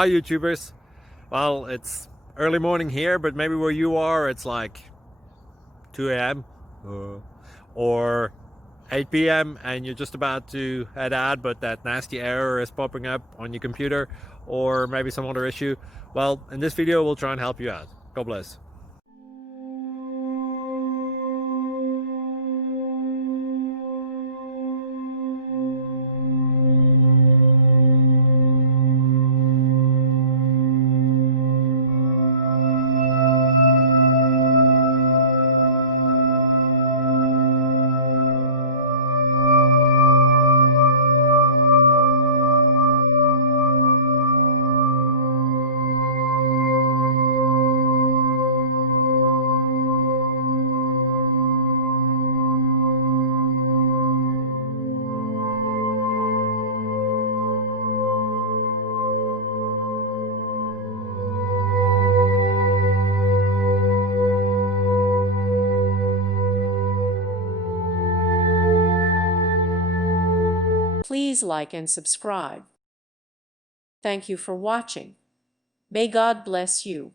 Hi YouTubers. Well, it's early morning here, but maybe where you are it's like 2 a.m. or 8 p.m. and you're just about to head out, but that nasty error is popping up on your computer, or maybe some other issue. Well, in this video we'll try and help you out. God bless. Please like and subscribe. Thank you for watching. May God bless you.